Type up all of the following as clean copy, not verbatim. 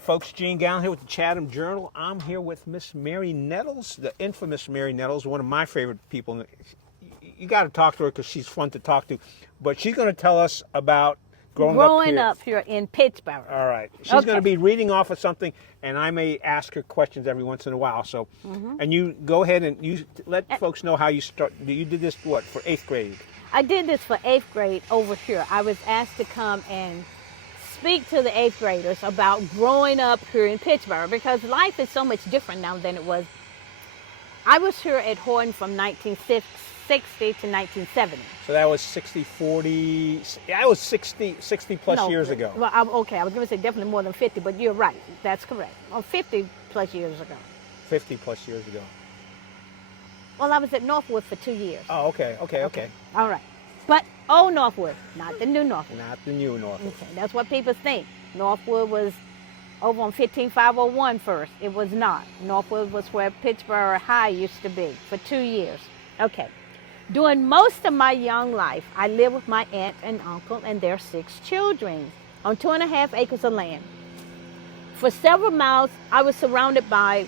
right, folks, Gene Galin here with the Chatham Journal. I'm here with Miss Mary Nettles, the infamous Mary Nettles, one of my favorite people. You got to talk to her because she's fun to talk to. But she's going to tell us about growing up here in Pittsboro. All right. She's going to be reading off of something, and I may ask her questions every once in a while. So, and you go ahead and you let folks know how you start. You did this, what, for 8th grade? I did this for 8th grade over here. I was asked to come and speak to the 8th graders about growing up here in Pittsboro because life is so much different now than it was. I was here at Horton from 1960 to 1970. So that was 60 plus years ago. Well, I was going to say definitely more than 50, but you're right. That's correct. 50 plus years ago. 50 plus years ago. Well, I was at Northwood for 2 years. Oh, okay. All right. But old Northwood, not the new Northwood. Not the new Northwood. Okay, that's what people think. Northwood was over on 15501 first. It was not. Northwood was where Pittsboro High used to be for 2 years. Okay. During most of my young life, I lived with my aunt and uncle and their 6 children on 2.5 acres of land. For several miles, I was surrounded by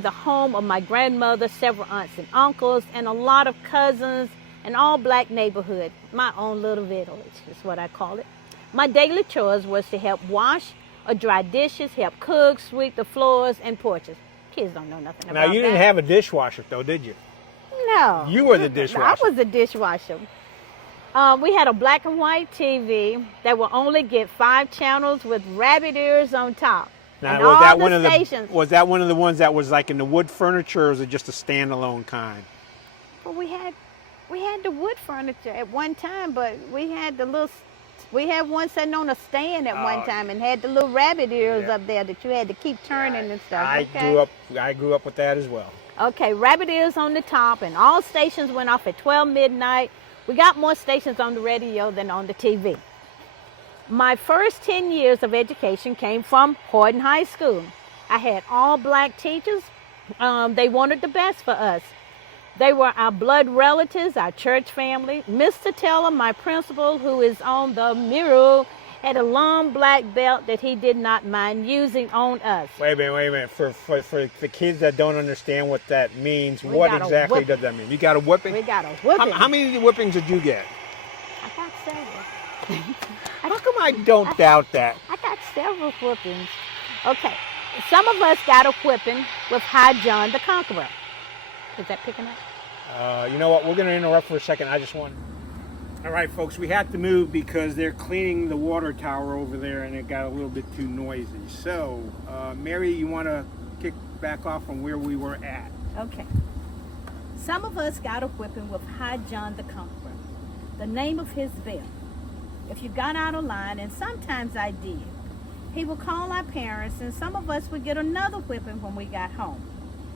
the home of my grandmother, several aunts and uncles, and a lot of cousins, an all-black neighborhood. My own little village is what I call it. My daily chores was to help wash or dry dishes, help cook, sweep the floors and porches. Kids don't know nothing about that. Now, you didn't have a dishwasher, though, did you? No. You were the dishwasher. I was the dishwasher. We had a black and white TV that would only get 5 channels with rabbit ears on top. Now, and was all that the one of stations. Was that one of the ones that was like in the wood furniture, or was it just a standalone kind? Well, we had the wood furniture at one time, but we had one sitting on a stand at one time and had the little rabbit ears up there that you had to keep turning and stuff. I grew up with that as well. Okay, rabbit ears on the top, and all stations went off at 12 midnight. We got more stations on the radio than on the TV. My first 10 years of education came from Horton High School. I had all black teachers. They wanted the best for us. They were our blood relatives, our church family. Mr. Teller, my principal, who is on the mural, had a long black belt that he did not mind using on us. Wait a minute. For the kids that don't understand what that means, what exactly does that mean? You got a whipping? We got a whipping. How many whippings did you get? I got several. How come I don't doubt that? I got several whippings. Okay, some of us got a whipping with High John the Conqueror. Is that picking up? You know what? We're going to interrupt for a second. All right, folks, we had to move because they're cleaning the water tower over there and it got a little bit too noisy. So, Mary, you want to kick back off from where we were at? Okay. Some of us got a whipping with High John the Conqueror, the name of his belt. If you got out of line, and sometimes I did, he would call our parents, and some of us would get another whipping when we got home.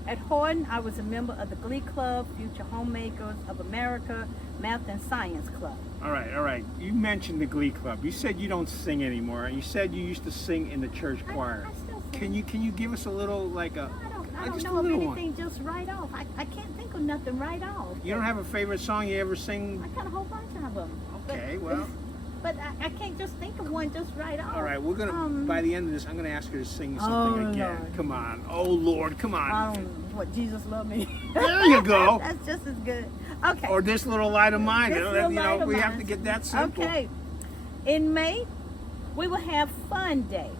At Horton, I was a member of the Glee Club, Future Homemakers of America, Math and Science Club. All right. You mentioned the Glee Club. You said you don't sing anymore. You said you used to sing in the church choir. I still sing. Can you give us a little, like a... I don't know of anything just right off. I can't think of nothing right off. You don't have a favorite song you ever sing? I got a whole bunch of them. Okay, well... But I can't just think of one just right off. All right, we're going to, by the end of this, I'm going to ask her to sing something again. Lord. Come on. Oh, Lord, come on. What, Jesus loved me? There you go. That's just as good. Okay. Or This Little Light of Mine. We have to get that simple. Okay. In May, we will have Fun Day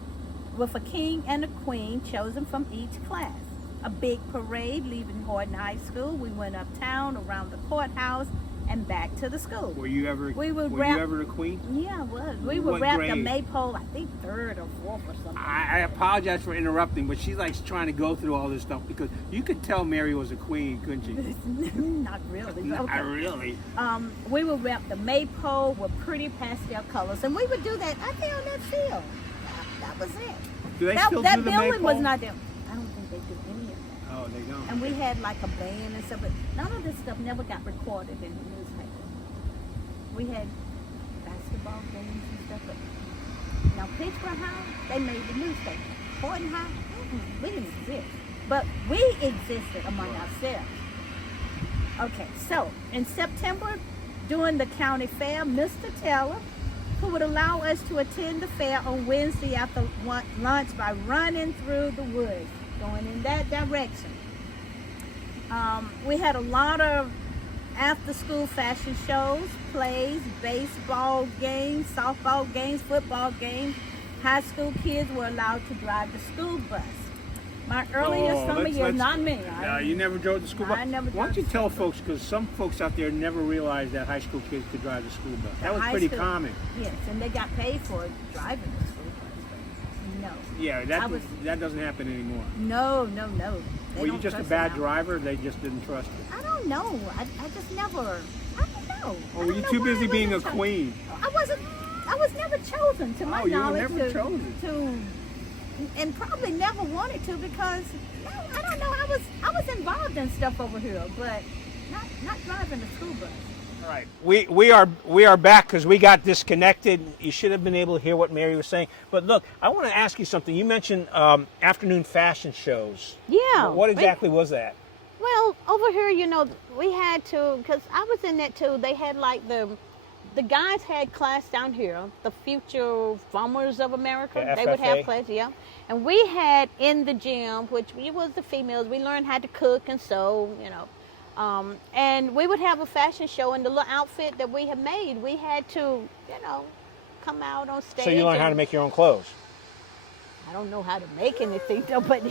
with a king and a queen chosen from each class. A big parade leaving Horton High School. We went uptown around the courthouse and back to the school. Were you ever the queen? Yeah, I was. We would wrap the maypole, I think 3rd or 4th or something. I apologize for interrupting, but she's like trying to go through all this stuff because you could tell Mary was a queen, couldn't you? Not really. Not really. We would wrap the maypole with pretty pastel colors, and we would do that out there on that field. That was it. Do they still that do the building maypole? was not there. I don't think they do any of that. Oh, they don't. And we had like a band and stuff, but none of this stuff never got recorded in the newspaper. We had basketball games and stuff, but now Pittsboro High, they made the newspaper. Horton High, we didn't exist, but we existed among ourselves. Okay, so in September, during the county fair, Mr. Teller who would allow us to attend the fair on Wednesday after lunch by running through the woods, going in that direction. We had a lot of after-school fashion shows, plays, baseball games, softball games, football games. High school kids were allowed to drive the school bus. My earliest summer years, not me. No, you never drove the school bus? I never drove. Why don't you tell folks, because some folks out there never realized that high school kids could drive the school bus. That was pretty common. Yes, and they got paid for driving the school bus. But no. Yeah, that doesn't happen anymore. No. Were you just a bad driver? They just didn't trust you? I don't know. I just never. I don't know. Or were you too busy being a queen? I was never chosen, to my knowledge. You were never chosen. And probably never wanted to, because I don't know. I was involved in stuff over here, but not driving the school bus. All right, we are back because we got disconnected. You should have been able to hear what Mary was saying. But look, I want to ask you something. You mentioned afternoon fashion shows. Yeah. What exactly was that? Well, over here, we had to, because I was in that too. They had like the guys had class down here, the Future Farmers of America. Yeah, they would FFA. have class, yeah. And we had in the gym, which we was the females, we learned how to cook and sew, and we would have a fashion show, and the little outfit that we had made, we had to, come out on stage. So you learned how to make your own clothes? I don't know how to make anything though, but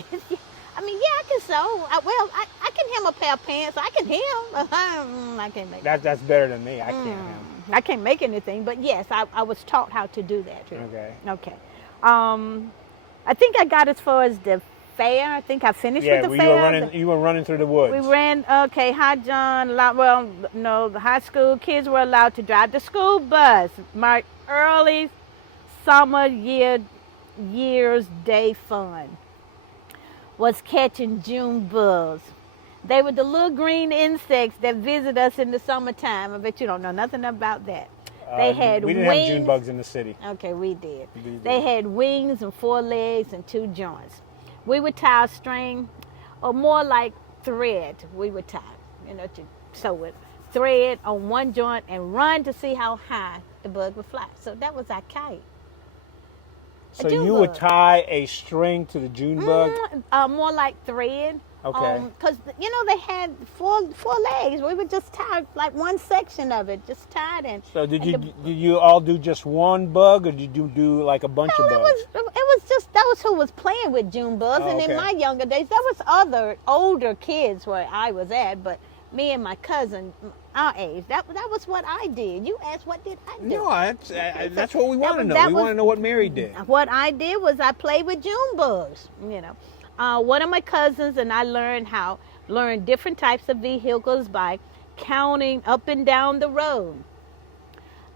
I mean, yeah, I can sew. I can hem a pair of pants. I can hem. I can't make That's better than me. I can't hem. I can't make anything, but yes, I was taught how to do that too. Okay. I think I got as far as the fair. I think I finished with the fair. You were running through the woods. We ran, Hi John. The high school kids were allowed to drive the school bus. My early summer year's day fun was catching June bugs. They were the little green insects that visit us in the summertime. I bet you don't know nothing about that. They had we didn't wings. have June bugs in the city. Okay, we did. They had wings and 4 legs and 2 joints. We would tie a string, or more like thread. We would tie, to sew it. Thread on one joint and run to see how high the bug would fly. So that was our kite. So you would tie a string to the June bug? More like thread. Okay. Because, they had four legs. We would just tie like one section of it, just tied in. So did you all do just one bug, or did you do like a bunch of bugs? That was who was playing with June bugs. And in my younger days, there was other older kids where I was at, but me and my cousin, our age, that was what I did. You asked, what did I do? No, that's what we want to know. We want to know what Mary did. What I did was I played with June bugs, One of my cousins and I learned different types of vehicles by counting up and down the road.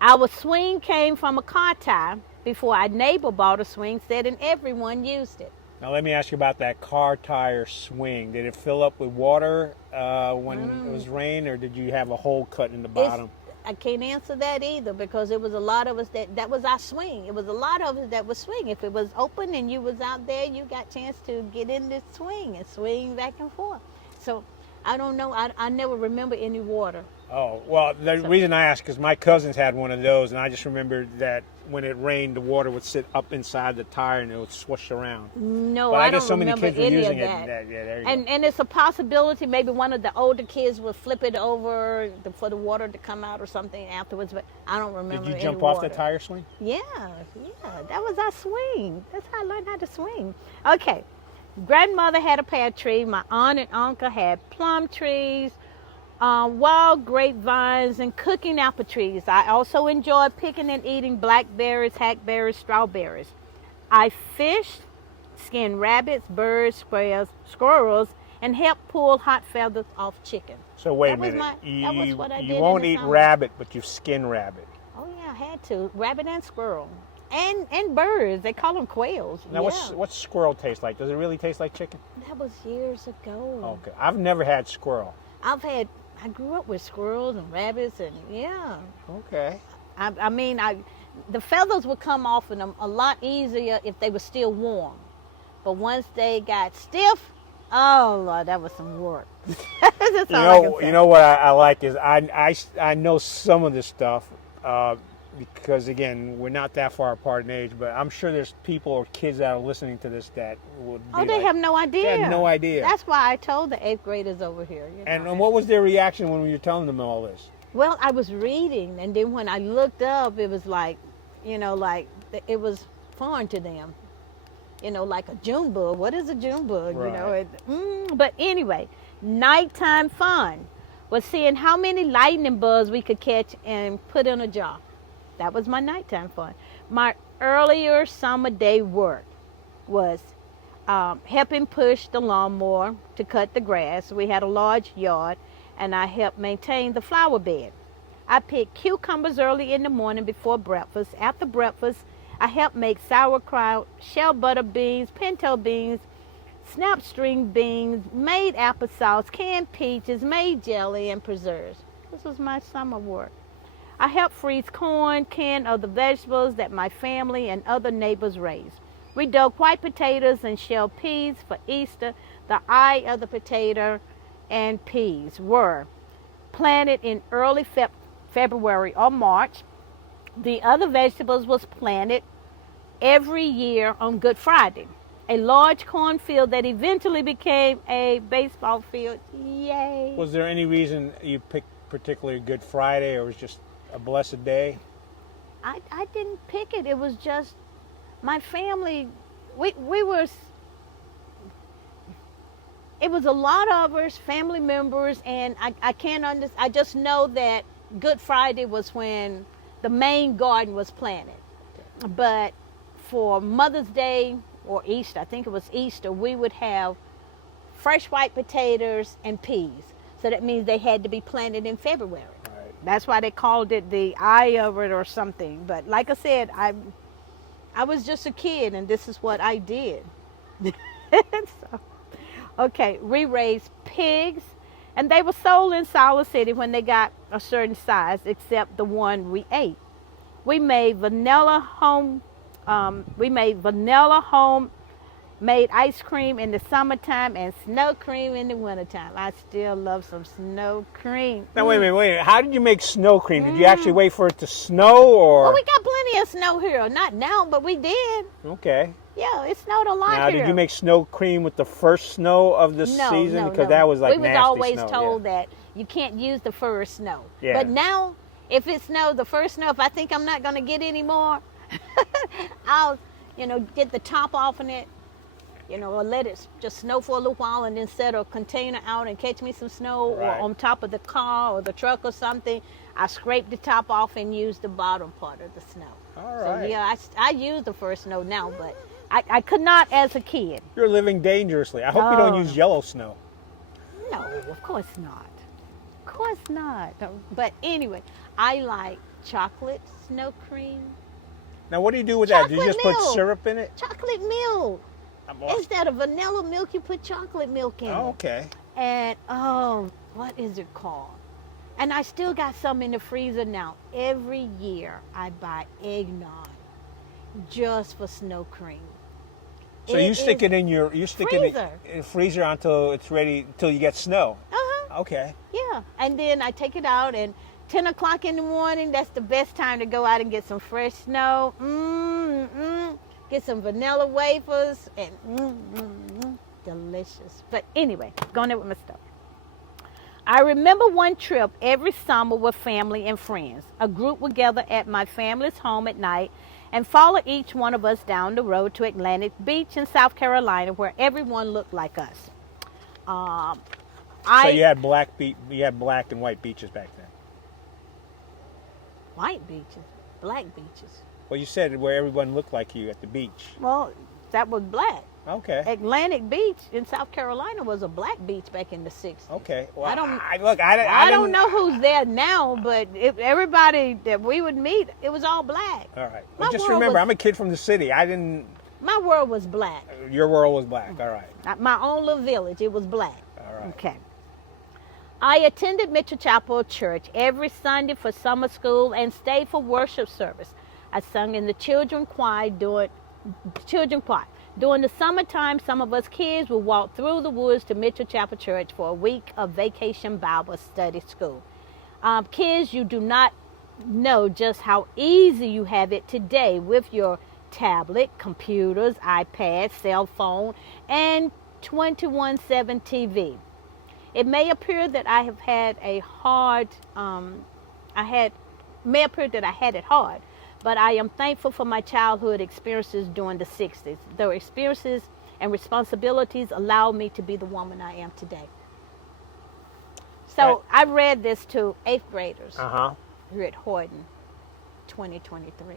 Our swing came from a car tire before our neighbor bought a swing set, and everyone used it. Now let me ask you about that car tire swing. Did it fill up with water when it was rain, or did you have a hole cut in the bottom? I can't answer that either, because it was a lot of us that was our swing. It was a lot of us that would swing. If it was open and you was out there, you got a chance to get in this swing and swing back and forth. So I don't know. I never remember any water. Oh, well, the reason I asked is my cousins had one of those, and I just remember that when it rained, the water would sit up inside the tire and it would swoosh around. No, but I guess don't so many remember kids were any using of that. Yeah, there you and it's a possibility maybe one of the older kids would flip it over for the water to come out or something afterwards, but I don't remember. Did you any jump water. off the tire swing? Yeah, that was our swing. That's how I learned how to swing. Okay, grandmother had a pear tree. My aunt and uncle had plum trees, wild grapevines, and cooking apple trees. I also enjoyed picking and eating blackberries, hackberries, strawberries. I fished, skinned rabbits, birds, squirrels, and helped pull hot feathers off chicken. So wait a minute. You won't eat rabbit, but you skin rabbit. Oh yeah, I had to. Rabbit and squirrel. And birds. They call them quails. Now what's squirrel taste like? Does it really taste like chicken? That was years ago. Okay. I've never had squirrel. I grew up with squirrels and rabbits, and yeah. Okay. The feathers would come off of them a lot easier if they were still warm. But once they got stiff, oh Lord, that was some work. You know what I like is I know some of this stuff. because again, we're not that far apart in age, but I'm sure there's people or kids that are listening to this that would be they have no idea. They had no idea. That's why I told the 8th graders over here. You know. And what was their reaction when you were telling them all this? Well, I was reading, and then when I looked up, it was like, like it was foreign to them. Like a June bug. What is a June bug? Right. But anyway, nighttime fun was seeing how many lightning bugs we could catch and put in a jar. That was my nighttime fun. My earlier summer day work was helping push the lawnmower to cut the grass. We had a large yard, and I helped maintain the flower bed. I picked cucumbers early in the morning before breakfast. After breakfast, I helped make sauerkraut, shell butter beans, pinto beans, snap string beans, made applesauce, canned peaches, made jelly, and preserves. This was my summer work. I helped freeze corn, canned other vegetables that my family and other neighbors raised. We dug white potatoes and shelled peas for Easter. The eye of the potato and peas were planted in early February or March. The other vegetables was planted every year on Good Friday. A large cornfield that eventually became a baseball field. Yay! Was there any reason you picked particularly Good Friday, or was it just a blessed day? I didn't pick it. It was just my family. We were. It was a lot of us, family members, and I can't understand. I just know that Good Friday was when the main garden was planted. Okay. But for Mother's Day or Easter, I think it was Easter, we would have fresh white potatoes and peas. So that means they had to be planted in February. Right. That's why they called it the eye of it or something. But like I said, I was just a kid, and this is what I did. So, okay, we raised pigs, and they were sold in Siler City when they got a certain size, except the one we ate. We made vanilla homemade ice cream in the summertime and snow cream in the wintertime. I still love some snow cream. Now, wait a minute. How did you make snow cream? Did you actually wait for it to snow, or? Well, we got plenty of snow here. Not now, but we did. Okay. Yeah, it snowed a lot now, here. Did you make snow cream with the first snow of the season? No, because that was like we was nasty always snow. told that you can't use the first snow. Yeah. But now, if it snowed, the first snow, if I think I'm not going to get any more, I'll, get the top off on it, or let it just snow for a little while, and then set a container out and catch me some snow, right. Or on top of the car or the truck or something. I scrape the top off and use the bottom part of the snow. All right. So yeah, I use the first snow now, but I could not as a kid. You're living dangerously. I hope you don't use yellow snow. No, of course not. Of course not. But anyway, I like chocolate snow cream. Now, what do you do with that? Do you just milk. put syrup in it? Chocolate milk. Instead of vanilla milk, you put chocolate milk in it. Oh, okay. And, what is it called? And I still got some in the freezer now. Every year I buy eggnog just for snow cream. So you stick it in the freezer until it's ready, until you get snow. Uh-huh. Okay. Yeah. And then I take it out, and 10 o'clock in the morning, that's the best time to go out and get some fresh snow. Get some vanilla wafers, and delicious. But anyway, going there with my stuff. I remember one trip every summer with family and friends. A group would gather at my family's home at night and follow each one of us down the road to Atlantic Beach in South Carolina, where everyone looked like us. So you had black and white beaches back then. White beaches, black beaches. Well, you said where everyone looked like you at the beach. Well, that was black. Okay. Atlantic Beach in South Carolina was a black beach back in the 60s. Okay. Well, I don't don't know who's there now, but everybody that we would meet, it was all black. All right. Well, just remember, I'm a kid from the city. My world was black. Your world was black. All right. My own little village, it was black. All right. Okay. I attended Mitchell Chapel Church every Sunday for summer school and stayed for worship service. I sung in the children's choir. During the summertime, some of us kids would walk through the woods to Mitchell Chapel Church for a week of vacation Bible study school. Kids, you do not know just how easy you have it today with your tablet, computers, iPad, cell phone, and 24/7 TV. It may appear that I have had a hard, may appear that I had it hard, but I am thankful for my childhood experiences during the 60s. The experiences and responsibilities allowed me to be the woman I am today. So I read this to 8th graders here at Horton, 2023.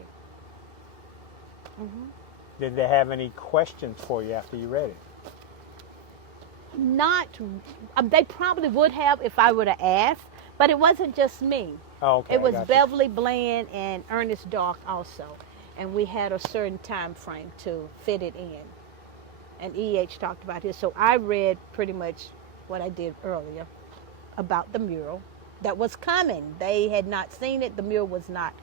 Did they have any questions for you after you read it? Not, they probably would have if I would have asked, but it wasn't just me. Oh, okay. It was Beverly Bland and Ernest Dark also, and we had a certain time frame to fit it in. And E.H. talked about this, so I read pretty much what I did earlier about the mural that was coming. They had not seen it. The mural was not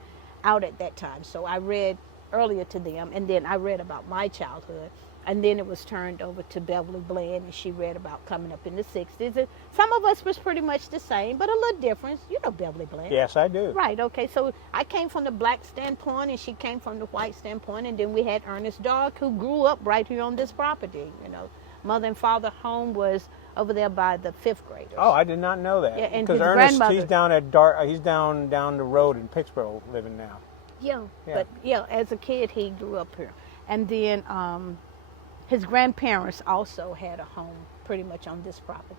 out at that time, so I read earlier to them, and then I read about my childhood. And then it was turned over to Beverly Bland, and she read about coming up in the 60s. And some of us was pretty much the same, but a little difference. You know Beverly Bland. Yes, I do. Right, okay. So I came from the black standpoint, and she came from the white standpoint. And then we had Ernest Dark, who grew up right here on this property. You know, mother and father home was over there by the 5th graders. Oh, I did not know that. Yeah, and because his Ernest, grandmother. he's down at he's down the road in Pittsboro living now. Yeah, Yeah. but yeah, as a kid, he grew up here. And then his grandparents also had a home pretty much on this property.